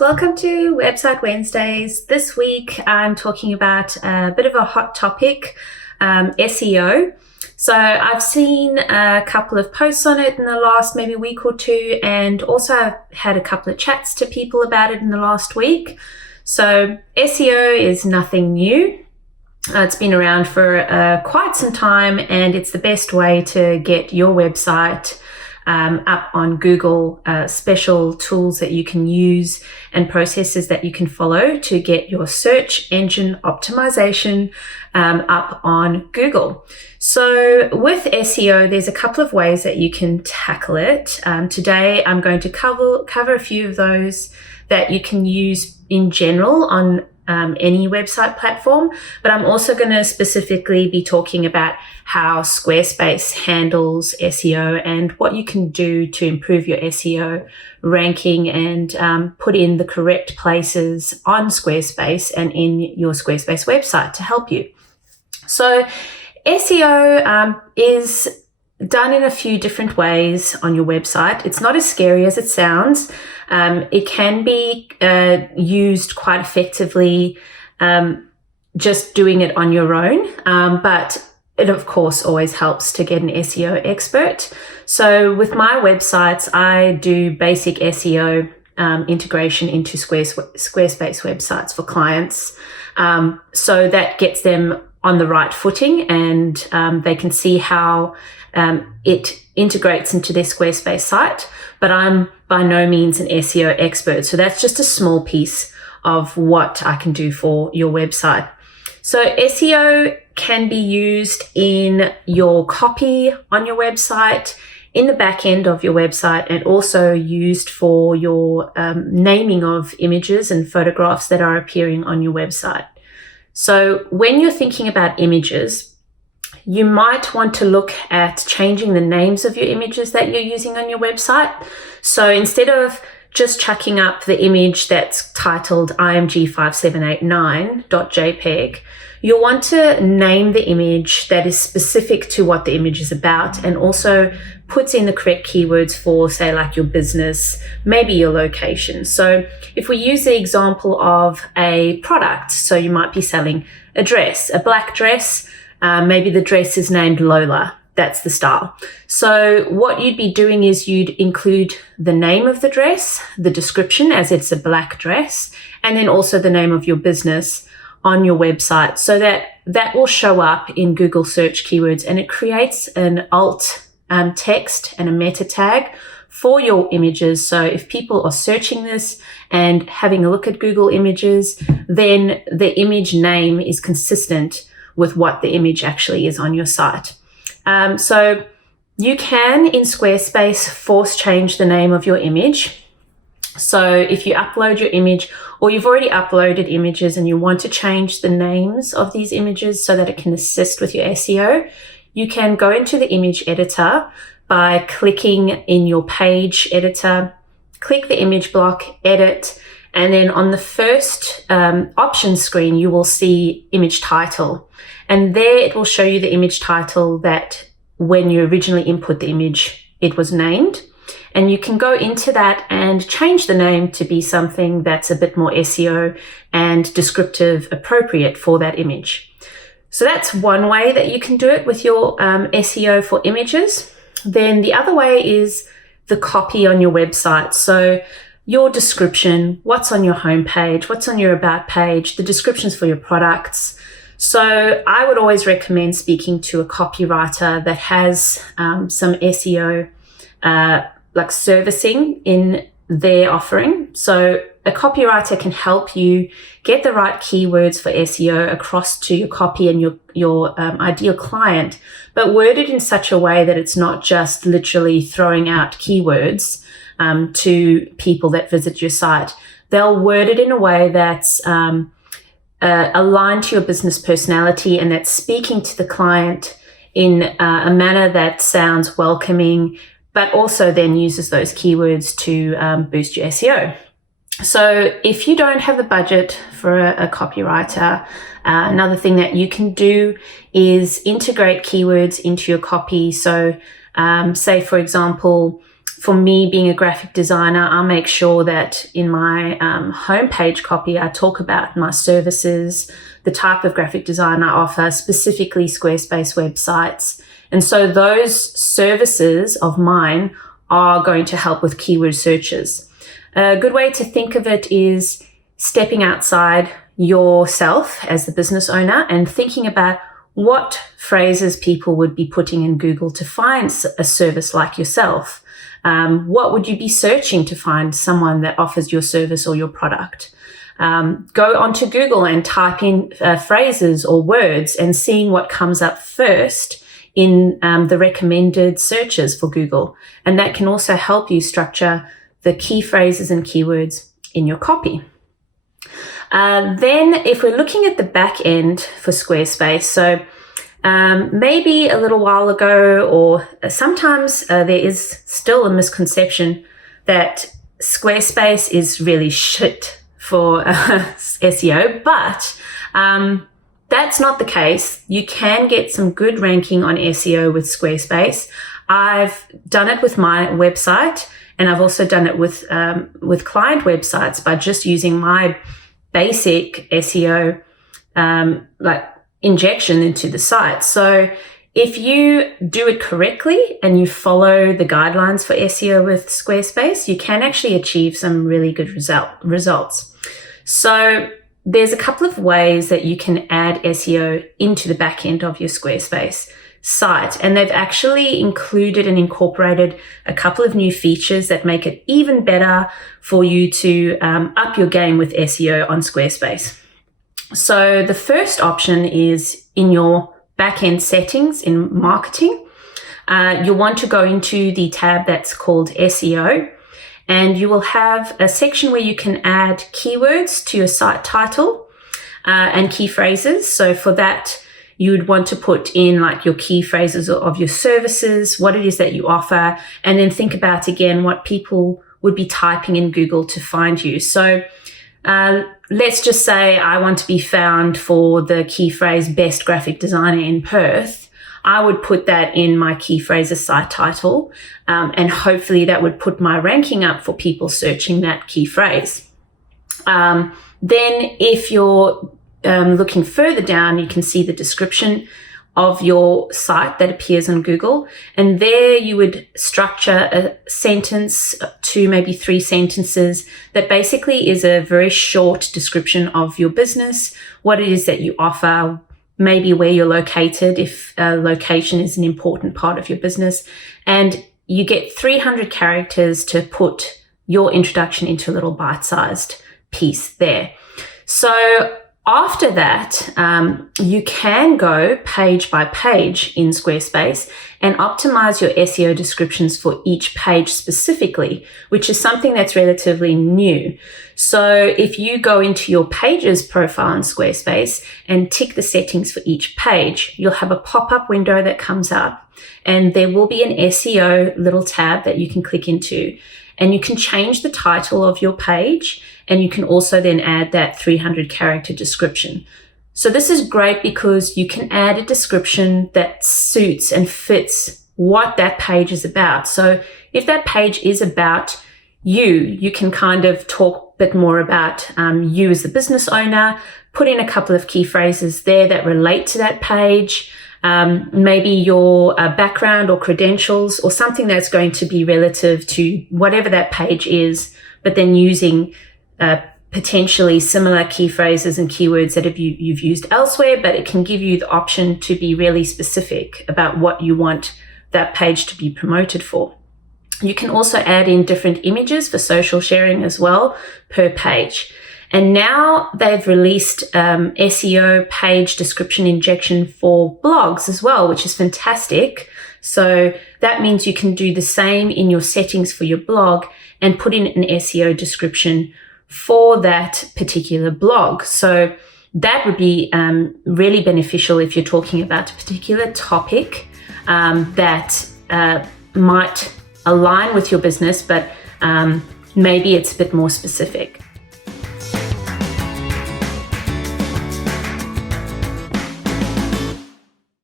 welcome to Website Wednesdays. This week I'm talking about a bit of a hot topic, SEO. So I've seen a couple of posts on it in the last maybe week or two, and also I've had a couple of chats to people about it in the last week. So SEO is nothing new. It's been around for quite some time, and it's the best way to get your website up on Google, special tools that you can use and processes that you can follow to get your search engine optimization up on Google. So with SEO, there's a couple of ways that you can tackle it. Today, I'm going to cover a few of those that you can use in general on any website platform, but I'm also going to specifically be talking about how Squarespace handles SEO and what you can do to improve your SEO ranking and put in the correct places on Squarespace and in your Squarespace website to help you. So SEO is done in a few different ways on your website. It's not as scary as it sounds. It can be used quite effectively just doing it on your own, but it of course always helps to get an SEO expert. So with my websites, I do basic SEO integration into Squarespace websites for clients. So that gets them on the right footing, and they can see how it integrates into their Squarespace site. But I'm by no means an SEO expert. So that's just a small piece of what I can do for your website. So SEO can be used in your copy on your website, in the back end of your website, and also used for your naming of images and photographs that are appearing on your website. So when you're thinking about images, you might want to look at changing the names of your images that you're using on your website. So instead of just chucking up the image that's titled img5789.jpg, you'll want to name the image that is specific to what the image is about, and also puts in the correct keywords for, say, like your business, maybe your location. So if we use the example of a product, so you might be selling a dress, a black dress, maybe the dress is named Lola. That's the style. So what you'd be doing is you'd include the name of the dress, the description as it's a black dress, and then also the name of your business on your website, so that will show up in Google search keywords, and it creates an alt text and a meta tag for your images. So if people are searching this and having a look at Google images, then the image name is consistent with what the image actually is on your site. So you can, in Squarespace, force change the name of your image. So if you upload your image, or you've already uploaded images and you want to change the names of these images so that it can assist with your SEO, you can go into the image editor by clicking in your page editor, click the image block, edit, and then on the first option screen, you will see image title. And there it will show you the image title that when you originally input the image, it was named. And you can go into that and change the name to be something that's a bit more SEO and descriptive appropriate for that image. So that's one way that you can do it with your SEO for images. Then the other way is the copy on your website. So your description, what's on your homepage, what's on your about page, the descriptions for your products. So I would always recommend speaking to a copywriter that has some SEO like servicing in their offering. So a copywriter can help you get the right keywords for SEO across to your copy and your ideal client, but worded in such a way that it's not just literally throwing out keywords to people that visit your site. They'll word it in a way that's aligned to your business personality, and that's speaking to the client in a manner that sounds welcoming, but also then uses those keywords to boost your SEO. So if you don't have the budget for a copywriter, another thing that you can do is integrate keywords into your copy. So say, for example, for me, being a graphic designer, I'll make sure that in my homepage copy, I talk about my services, the type of graphic design I offer, specifically Squarespace websites. And so those services of mine are going to help with keyword searches. A good way to think of it is stepping outside yourself as the business owner and thinking about what phrases people would be putting in Google to find a service like yourself. What would you be searching to find someone that offers your service or your product? Go onto Google and type in phrases or words and seeing what comes up first in the recommended searches for Google. And that can also help you structure the key phrases and keywords in your copy. Then if we're looking at the back end for Squarespace, so maybe a little while ago, or sometimes there is still a misconception that Squarespace is really shit for SEO, but that's not the case. You can get some good ranking on SEO with Squarespace. I've done it with my website, and I've also done it with client websites by just using my basic SEO like injection into the site. So if you do it correctly and you follow the guidelines for SEO with Squarespace, you can actually achieve some really good results. So there's a couple of ways that you can add SEO into the back end of your Squarespace site. And they've actually included and incorporated a couple of new features that make it even better for you to up your game with SEO on Squarespace. So the first option is in your back-end settings in marketing. You'll want to go into the tab that's called SEO, and you will have a section where you can add keywords to your site title and key phrases. So for that, you would want to put in like your key phrases of your services, what it is that you offer, and then think about again what people would be typing in Google to find you. So let's just say I want to be found for the key phrase best graphic designer in Perth. I would put that in my key phrases site title, and hopefully that would put my ranking up for people searching that key phrase. Then if you're looking further down, you can see the description of your site that appears on Google. And there you would structure a sentence to maybe 3 sentences that basically is a very short description of your business, what it is that you offer, maybe where you're located, if location is an important part of your business. And you get 300 characters to put your introduction into a little bite-sized piece there. So after that, you can go page by page in Squarespace and optimize your SEO descriptions for each page specifically, which is something that's relatively new. So if you go into your pages profile in Squarespace and tick the settings for each page, you'll have a pop-up window that comes up, and there will be an SEO little tab that you can click into. And you can change the title of your page, and you can also then add that 300 character description. So this is great because you can add a description that suits and fits what that page is about. So if that page is about you can kind of talk a bit more about you as the business owner, put in a couple of key phrases there that relate to that page, maybe your background or credentials or something that's going to be relative to whatever that page is, but then using potentially similar key phrases and keywords that you've used elsewhere, but it can give you the option to be really specific about what you want that page to be promoted for. You can also add in different images for social sharing as well per page. And now they've released SEO page description injection for blogs as well, which is fantastic. So that means you can do the same in your settings for your blog and put in an SEO description for that particular blog. So that would be really beneficial if you're talking about a particular topic that might align with your business, but maybe it's a bit more specific.